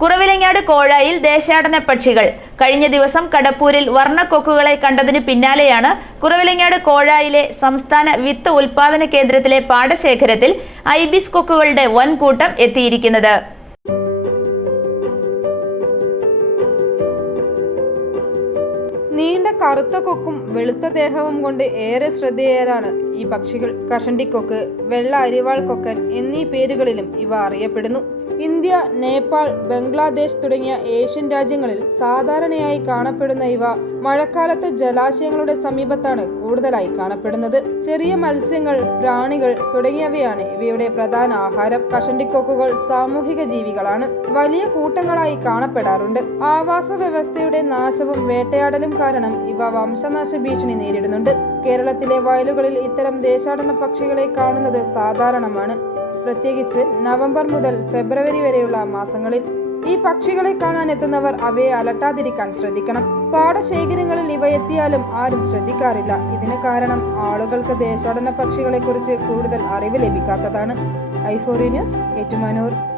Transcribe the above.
കുറവിലങ്ങാട് കോഴായിൽ ദേശാടന പക്ഷികൾ. കഴിഞ്ഞ ദിവസം കടപ്പൂരിൽ വർണക്കൊക്കുകളെ കണ്ടതിന് പിന്നാലെയാണ് കുറവിലങ്ങാട് കോഴായിലെ സംസ്ഥാന വിത്ത് ഉൽപാദന കേന്ദ്രത്തിലെ പാടശേഖരത്തിൽ ഐബിസ് കൊക്കുകളുടെ വൻകൂട്ടം എത്തിയിരിക്കുന്നത്. നീണ്ട കറുത്ത കൊക്കും വെളുത്ത ദേഹവും കൊണ്ട് ഏറെ ശ്രദ്ധേയരാണ് ഈ പക്ഷികൾ. കഷണ്ടിക്കൊക്ക് വെള്ള അരിവാൾ കൊക്കൻ എന്നീ പേരുകളിലും ഇവ അറിയപ്പെടുന്നു. ഇന്ത്യ നേപ്പാൾ ബംഗ്ലാദേശ് തുടങ്ങിയ ഏഷ്യൻ രാജ്യങ്ങളിൽ സാധാരണയായി കാണപ്പെടുന്ന ഇവ മഴക്കാലത്ത് ജലാശയങ്ങളുടെ സമീപത്താണ് കൂടുതലായി കാണപ്പെടുന്നത്. ചെറിയ മത്സ്യങ്ങൾ പ്രാണികൾ തുടങ്ങിയവയാണ് ഇവയുടെ പ്രധാന ആഹാരം. കഷണ്ടിക്കൊക്കുകൾ സാമൂഹിക ജീവികളാണ്. വലിയ കൂട്ടങ്ങളായി കാണപ്പെടാറുണ്ട്. ആവാസ വ്യവസ്ഥയുടെ നാശവും വേട്ടയാടലും കാരണം ഇവ വംശനാശ ഭീഷണി നേരിടുന്നുണ്ട്. കേരളത്തിലെ വയലുകളിൽ ഇത്തരം ദേശാടന പക്ഷികളെ കാണുന്നത് സാധാരണമാണ്. പ്രത്യേകിച്ച് നവംബർ മുതൽ ഫെബ്രുവരി വരെയുള്ള മാസങ്ങളിൽ ഈ പക്ഷികളെ കാണാൻ എത്തുന്നവർ അവയെ അലട്ടാതിരിക്കാൻ ശ്രദ്ധിക്കണം. പാടശേഖരങ്ങളിൽ ഇവ എത്തിയാലും ആരും ശ്രദ്ധിക്കാറില്ല. ഇതിന് കാരണം ആളുകൾക്ക് ദേശാടന പക്ഷികളെക്കുറിച്ച് കൂടുതൽ അറിവ് ലഭിക്കാത്തതാണ്. ഐഫോറി ന്യൂസ് ഏറ്റുമാനൂർ.